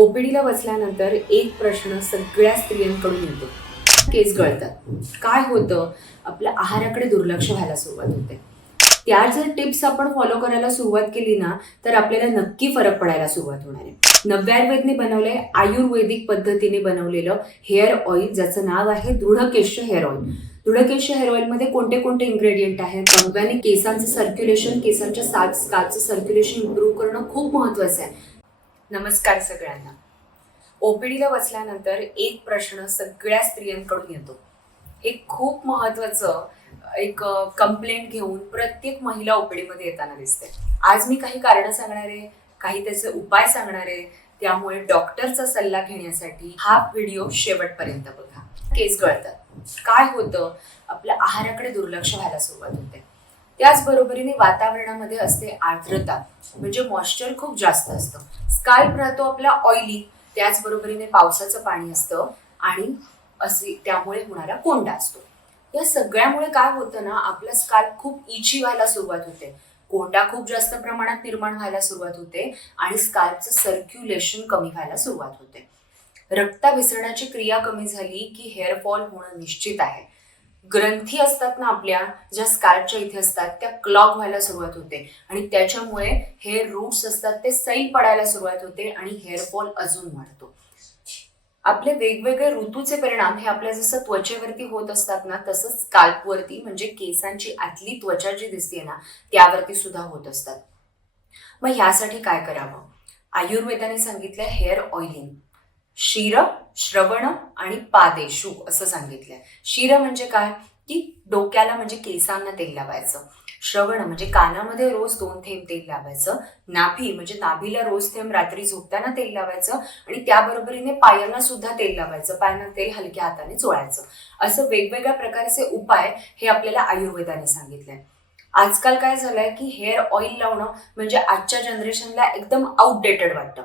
ओपीडीला बसल्यानंतर एक प्रश्न सगळ्या स्त्रियांकडून येतो. केस गळतात. काय होतं? आपल्या आहाराकडे दुर्लक्ष व्हायला सुरुवात होते. त्या जर टिप्स आपण फॉलो करायला सुरुवात केली ना तर आपल्याला नक्की फरक पडायला सुरुवात होणार आहे. नव्यार्वेदने बनवलंय आयुर्वेदिक पद्धतीने बनवलेलं हेअर ऑइल ज्याचं नाव आहे Dridhkesh hair oil. Dridhkesh hair ऑइलमध्ये कोणते कोणते इन्ग्रेडियंट आहेत? नव्याने केसांचं सर्क्युलेशन केसांच्या साल स्काल्पचं सर्क्युलेशन इम्प्रूव्ह करणं खूप महत्वाचं आहे. नमस्कार सगळ्यांना. ओपीडीला बसल्यानंतर एक प्रश्न सगळ्या स्त्रियांकडून येतो. हे खूप महत्वाचं एक कंप्लेंट घेऊन प्रत्येक महिला ओपीडीमध्ये येताना दिसते. आज मी काही कारणं सांगणार आहे काही त्याचे उपाय सांगणार आहे त्यामुळे डॉक्टरचा सल्ला घेण्यासाठी हा व्हिडिओ शेवटपर्यंत बघा. केस गळतात. काय होतं? आपल्या आहाराकडे दुर्लक्ष व्हायला सुरुवात होते. त्याचबरोबरीने वातावरणामध्ये असते आर्द्रता म्हणजे मॉइश्चर खूप जास्त असतं. स्काल्प राहतो आपला ऑइली त्याचबरोबरीने पावसाचं पाणी असतं आणि असे त्यामुळे होणारा कोंडा असतो. या सगळ्यामुळे काय होतं ना आपला स्काल्प खूप इची व्हायला सुरुवात होते. कोंडा खूप जास्त प्रमाणात निर्माण व्हायला सुरुवात होते आणि स्काल्पचं सर्क्युलेशन कमी व्हायला सुरुवात होते. रक्ताभिसरणाची क्रिया कमी झाली की हेअर फॉल होणं निश्चित आहे. ग्रंथी असतात ना आपल्या ज्या स्कार्पच्या इथे असतात त्या क्लॉग व्हायला सुरुवात होते. आणि त्याच्यामुळे हेअर रूट्स असतात ते सैल पडायला सुरुवात होते आणि हेअर फॉल अजून वाढतो. आपले वेगवेगळे ऋतूचे परिणाम हे आपल्या जसं त्वचेवरती होत असतात ना तसंच स्काल्पवरती म्हणजे केसांची आतली त्वचा जी दिसते ना त्यावरती सुद्धा होत असतात. मग ह्यासाठी काय करावं? आयुर्वेदाने सांगितलं हेअर ऑइलिंग शिर श्रवण आणि पादेशु असं सांगितलंय. शिर म्हणजे काय? की डोक्याला म्हणजे केसांना तेल लावायचं. श्रवण म्हणजे कानामध्ये रोज दोन थेंब तेल लावायचं. नाभी म्हणजे नाभीला रोज थेंब रात्री झोपताना तेल लावायचं. आणि त्याबरोबरीने पायांना सुद्धा तेल लावायचं. पायांना तेल हलक्या हाताने चोळायचं. असं वेगवेगळ्या प्रकारचे उपाय हे आपल्याला आयुर्वेदाने सांगितले आजकाल काय झालंय की हेअर ऑइल लावणं म्हणजे आजच्या जनरेशनला एकदम आउटडेटेड वाटतं.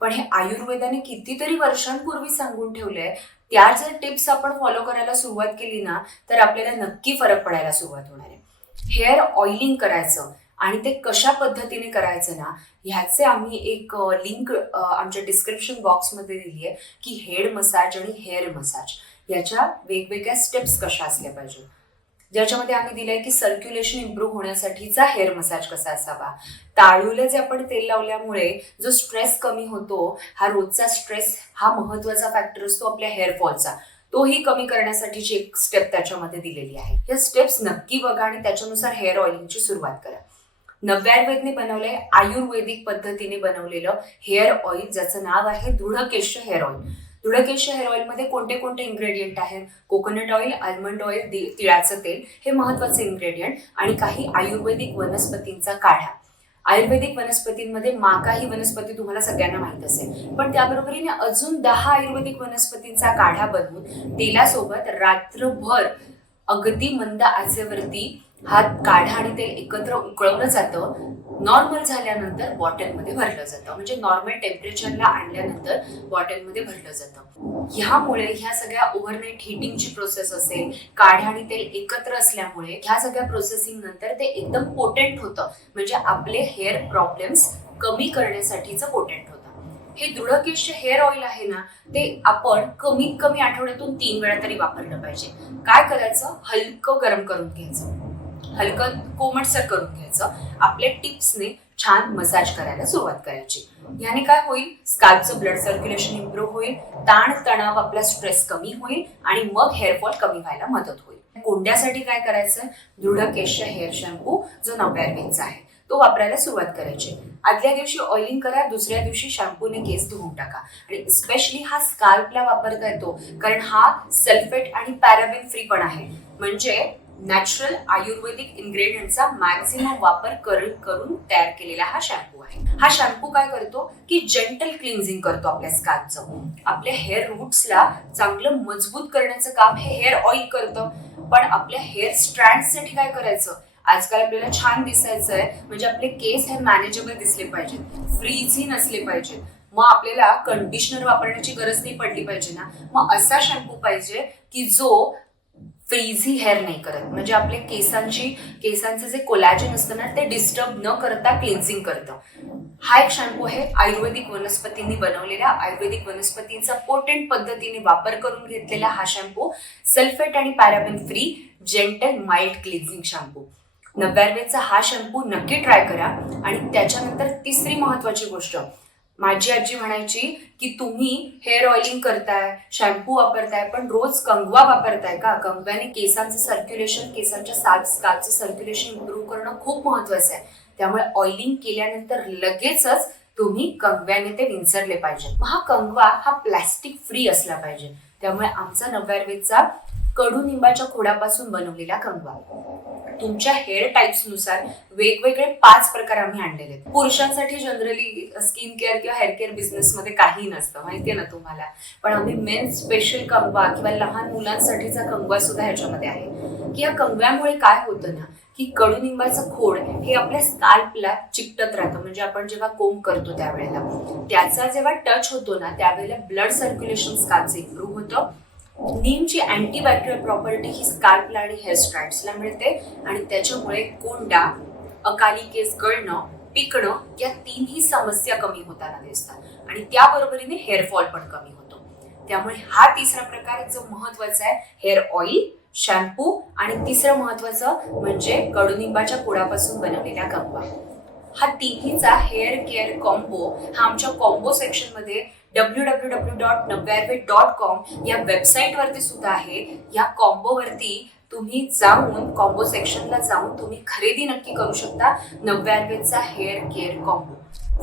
पण हे आयुर्वेदाने कितीतरी वर्षांपूर्वी सांगून ठेवलंय त्या जर टिप्स आपण फॉलो करायला सुरुवात केली ना तर आपल्याला नक्की फरक पडायला सुरुवात होणार आहे. हेअर ऑइलिंग करायचं आणि ते कशा पद्धतीने करायचं ना ह्याचे आम्ही एक लिंक आमच्या डिस्क्रिप्शन बॉक्समध्ये दिली आहे की हेड मसाज आणि हेअर मसाज. याच्या वेगवेगळ्या स्टेप्स कशा असल्या पाहिजे ज्याच्यामध्ये आम्ही दिलंय की सर्क्युलेशन इम्प्रूव्ह होण्यासाठीचा हेअर मसाज कसा असावा. ताळूला जे आपण तेल लावल्यामुळे जो स्ट्रेस कमी होतो हा रोजचा स्ट्रेस हा महत्त्वाचा फॅक्टर असतो आपल्या हेअर फॉलचा तोही कमी करण्यासाठीची एक स्टेप त्याच्यामध्ये दिलेली आहे. या स्टेप्स नक्की बघा आणि त्याच्यानुसार हेअर ऑइलिंगची सुरुवात करा. नव्यार्वेदने बनवलंय आयुर्वेदिक पद्धतीने बनवलेलं हेअर ऑइल ज्याचं नाव आहे Dridhkesh hair oil Dridhkesh hair ऑइलमध्ये कोणते कोणते इन्ग्रेडियंट आहेत? कोकोनट ऑइल आल्मंड ऑइल तिळाचं तेल हे महत्त्वाचे इन्ग्रेडियंट आणि काही आयुर्वेदिक वनस्पतींचा काढा. आयुर्वेदिक वनस्पतींमध्ये माका ही वनस्पती तुम्हाला सगळ्यांना माहीत असेल. पण त्याबरोबरीने अजून दहा आयुर्वेदिक वनस्पतींचा काढा बनवून तेलासोबत रात्रभर अगदी मंद आचेवरती हात काढा आणि तेल एकत्र उकळवलं जातं. नॉर्मल झाल्यानंतर बॉटलमध्ये भरलं जातं. म्हणजे नॉर्मल टेम्परेचरला आणल्यानंतर बॉटलमध्ये भरलं जातं. ह्यामुळे ह्या सगळ्या ओव्हरनाईट हिटिंगची प्रोसेस असेल काढा आणि तेल एकत्र असल्यामुळे ह्या सगळ्या प्रोसेसिंग नंतर ते एकदम पोटेंट होतं. म्हणजे आपले हेअर प्रॉब्लेम्स कमी करण्यासाठीचं पोटेंट होतं. हे दृढकेश हेअर ऑइल आहे ना ते आपण कमीत कमी आठवड्यातून तीन वेळा तरी वापरलं पाहिजे. काय करायचं? हलकं गरम करून घ्यायचं. हलकं कोमटसर करून घ्यायचं. आपल्या टिप्सने छान मसाज करायला सुरुवात करायची. याने काय होईल? स्काल्पचं ब्लड सर्क्युलेशन इम्प्रूव्ह होईल ताण तणाव आपला स्ट्रेस कमी होईल आणि मग हेअरफॉल कमी व्हायला मदत होईल. कोंड्यासाठी काय करायचं? दृढ केश हेअर शॅम्पू जो नव्यार्वेचा आहे तो वापरायला सुरुवात करायची. आदल्या दिवशी ऑइलिंग करा दुसऱ्या दिवशी शॅम्पूने केस धुवून टाका. आणि स्पेशली हा स्काल्पला वापरता येतो कारण हा सल्फेट आणि पॅराबिन फ्री पण आहे. म्हणजे नॅचरल आयुर्वेदिक इन्ग्रेडियंटचा मॅक्झिमम वापर कर- करून तयार केलेला हा शॅम्पू आहे. हा शॅम्पू काय करतो? की जेंटल क्लिन्झिंग करतो आपल्या स्काल्पचं आपल्या हेअर रूट्सला चांगलं मजबूत करण्याचं काम हे हेअर ऑइल करतं. पण आपल्या हेअर स्ट्रँडसाठी काय करायचं? आजकाल आपल्याला छान दिसायचं आहे. म्हणजे आपले केस हे मॅनेजेबल दिसले पाहिजेत. फ्रीझी नसले पाहिजेत. मग आपल्याला कंडिशनर वापरण्याची गरज नाही पडली पाहिजे ना? मग असा शॅम्पू पाहिजे की जो फ्रीझी हेअर नाही करत. म्हणजे आपले केसांची केसांचं जे कोलॅजिन असतं ना ते डिस्टर्ब न करता क्लिन्झिंग करतं. हा एक शॅम्पू आहे आयुर्वेदिक वनस्पतींनी बनवलेला आयुर्वेदिक वनस्पतींचा पोटेंट पद्धतीने वापर करून घेतलेला हा शॅम्पू सल्फेट आणि paraben free gentle mild cleansing shampoo नव्याण्णवचा हा शॅम्पू नक्की ट्राय करा. आणि त्याच्यानंतर तिसरी महत्वाची गोष्ट माझी आजी म्हणायची की तुम्ही हेअर ऑइलिंग करताय शॅम्पू वापरताय पण रोज कंगवा वापरताय का? कंगव्याने केसांचं सर्क्युलेशन केसांच्या साल स्काचं सर्क्युलेशन इम्प्रूव्ह करणं खूप महत्वाचं आहे. त्यामुळे ऑइलिंग केल्यानंतर लगेचच तुम्ही कंगव्याने ते विंचरले पाहिजे मग हा कंगवा हा प्लॅस्टिक फ्री असला पाहिजे. त्यामुळे आमचा नव्याण्णवचा कडुनिंबाच्या खोडापासून बनवलेला कंगवा तुमच्या हेअर टाइप्सनुसार वेगवेगळे पाच प्रकार आम्ही आणलेले आहेत. पुरुषांसाठी जनरली स्किन केअर किंवा हेअर केअर बिझनेस मध्ये काही नसतं माहितीये ना तुम्हाला. पण आम्ही मेन स्पेशल कंगवा किंवा लहान मुलांसाठीचा कंगवा सुद्धा ह्याच्यामध्ये आहे. की या कंगव्यामुळे काय होतं ना की कडुनिंबाचं खोड हे आपल्या स्काल्पला चिकटत राहतं. म्हणजे आपण जेव्हा कोंब करतो त्यावेळेला त्याचा जेव्हा टच होतो ना त्यावेळेला ब्लड सर्क्युलेशन स्काल्पचं इम्प्रूव्ह होतं. नीमची अँटीबॅक्टेरियल प्रॉपर्टी ही स्कार्पला आणि हेअर स्ट्रॅट्सला मिळते. आणि त्याच्यामुळे कोंडा अकाली केस गळणं पिकणं या तिन्ही समस्या कमी होताना दिसतात. आणि त्याबरोबरीने हेअरफॉल पण कमी होतो. त्यामुळे हा तिसरा प्रकार जो महत्त्वाचा आहे हेअर ऑइल शॅम्पू आणि तिसरं महत्वाचं म्हणजे कडुनिंबाच्या कुडापासून बनवलेला कंबा हा तिन्हीचा हेअर केअर कॉम्बो हा आमच्या कॉम्बो सेक्शनमध्ये डब्ल्यू डब्ल्यू डब्ल्यू डॉट नव्यार्वे डॉट कॉम या वेबसाईट वरती सुद्धा आहे. या कॉम्बो वरती तुम्ही जाऊन कॉम्बो सेक्शनला जाऊन तुम्ही खरेदी नक्की करू शकता नव्यार्वेचा हेअर केअर कॉम्बो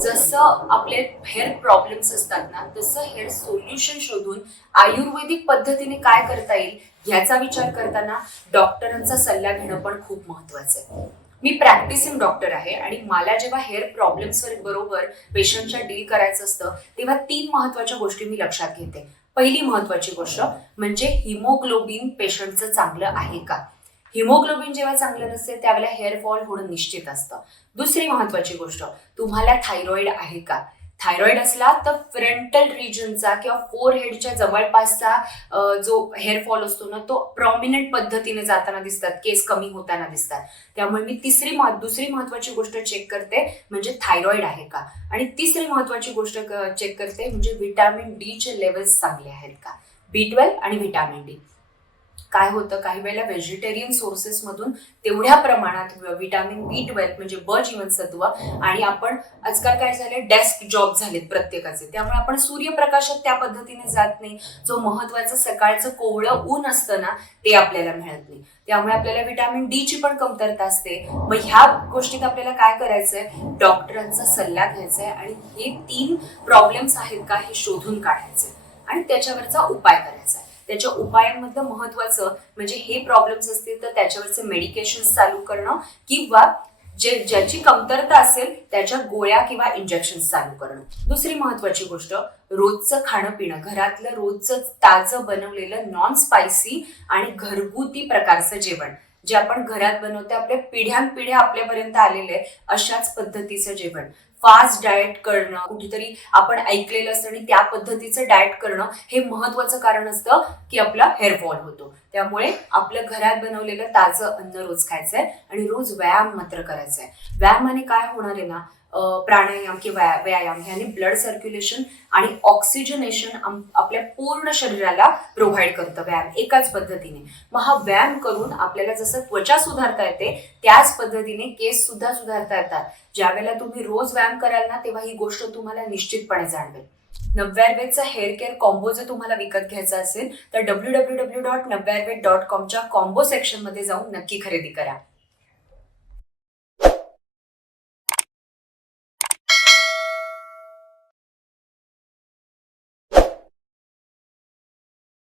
जसं आपले हेअर प्रॉब्लेम्स असतात ना तसं हेअर सोल्युशन शोधून आयुर्वेदिक पद्धतीने काय करता येईल याचा विचार करताना डॉक्टरांचा सल्ला घेणं पण खूप महत्वाचं आहे. मी प्रॅक्टिसिंग डॉक्टर आहे आणि मला जेव्हा हेअर प्रॉब्लेम्स बरोबर पेशंटच्या डील करायचं असतं तेव्हा तीन महत्त्वाच्या गोष्टी मी लक्षात घेते. पहिली महत्वाची गोष्ट म्हणजे हिमोग्लोबिन पेशंटचं चांगलं आहे का? हिमोग्लोबिन जेव्हा चांगलं नसते त्यावेळेला हेअर फॉल होणं निश्चित असतं. दुसरी महत्वाची गोष्ट तुम्हाला थायरॉइड आहे का? थायरॉइड असला तर फ्रंटल रिजनचा किंवा फोर हेडच्या जवळपासचा जो हेअर फॉल असतो ना तो प्रॉमिनंट पद्धतीने जाताना दिसतात केस कमी होताना दिसतात. त्यामुळे मी तिसरी दुसरी महत्वाची गोष्ट चेक करते म्हणजे थायरॉइड आहे का? आणि तिसरी महत्वाची गोष्ट चेक करते म्हणजे व्हिटॅमिन डीचे लेवल्स चांगले आहेत का? बी ट्वेल्व आणि व्हिटॅमिन डी काय होतं? काही वेळेला व्हेजिटेरियन सोर्सेसमधून तेवढ्या प्रमाणात विटॅमिन बी ट्वेल्व म्हणजे ब जीवनसत्व आणि आपण आजकाल काय झाले डेस्क जॉब झालेत प्रत्येकाचे. त्यामुळे आपण सूर्यप्रकाशात त्या पद्धतीने जात नाही. जो महत्वाचं सकाळचं कोवळं ऊन असतं ना ते आपल्याला मिळत नाही. त्यामुळे आपल्याला विटॅमिन डी ची पण कमतरता असते. मग ह्या गोष्टीत आपल्याला काय करायचंय? डॉक्टरांचा सल्ला घ्यायचा आहे आणि हे तीन प्रॉब्लेम्स आहेत का हे शोधून काढायचे आणि त्याच्यावरचा उपाय करायचा आहे त्याच्या उपायांमधलं महत्वाचं म्हणजे हे प्रॉब्लेम्स असतील तर त्याच्यावरचे मेडिकेशन चालू करणं किंवा जे ज्याची कमतरता असेल त्याच्या गोळ्या किंवा इंजेक्शन चालू करणं. दुसरी महत्वाची गोष्ट रोजचं खाणं पिणं. घरातलं रोजचं ताजं बनवलेलं नॉन स्पायसी आणि घरगुती प्रकारचं जेवण. जे आपण घरात बनवतो आपल्या पिढ्यानपिढ्या आपल्यापर्यंत आलेले आहे अशाच पद्धतीचं जेवण. फास्ट डाएट करणं कुठेतरी आपण ऐकलेलं असतं आणि त्या पद्धतीचं डाएट करणं हे महत्वाचं कारण असतं की आपला हेअरफॉल होतो. त्यामुळे आपलं घरात बनवलेलं ताजं अन्न रोज खायचंय आणि रोज व्यायाम मात्र करायचा आहे व्यायामाने काय होणार आहे ना? प्राणायाम किंवा व्यायाम ह्याने ब्लड सर्क्युलेशन आणि ऑक्सिजनेशन आपल्या पूर्ण शरीराला प्रोव्हाइड करतं व्यायाम एकाच पद्धतीने. मग हा व्यायाम करून आपल्याला जसं त्वचा सुधारता येते त्याच पद्धतीने केस सुद्धा सुधारता येतात. ज्यावेळेला तुम्ही रोज व्यायाम कराल ना तेव्हा ही गोष्ट तुम्हाला निश्चितपणे जाणवेल. नव्यार्वेचा हेअर केअर कॉम्बो जर तुम्हाला विकत घ्यायचा असेल तर डब्ल्यू डब्ल्यू डब्ल्यू डॉट नव्यार्वे डॉट कॉमच्या कॉम्बो सेक्शनमध्ये जाऊन नक्की खरेदी करा.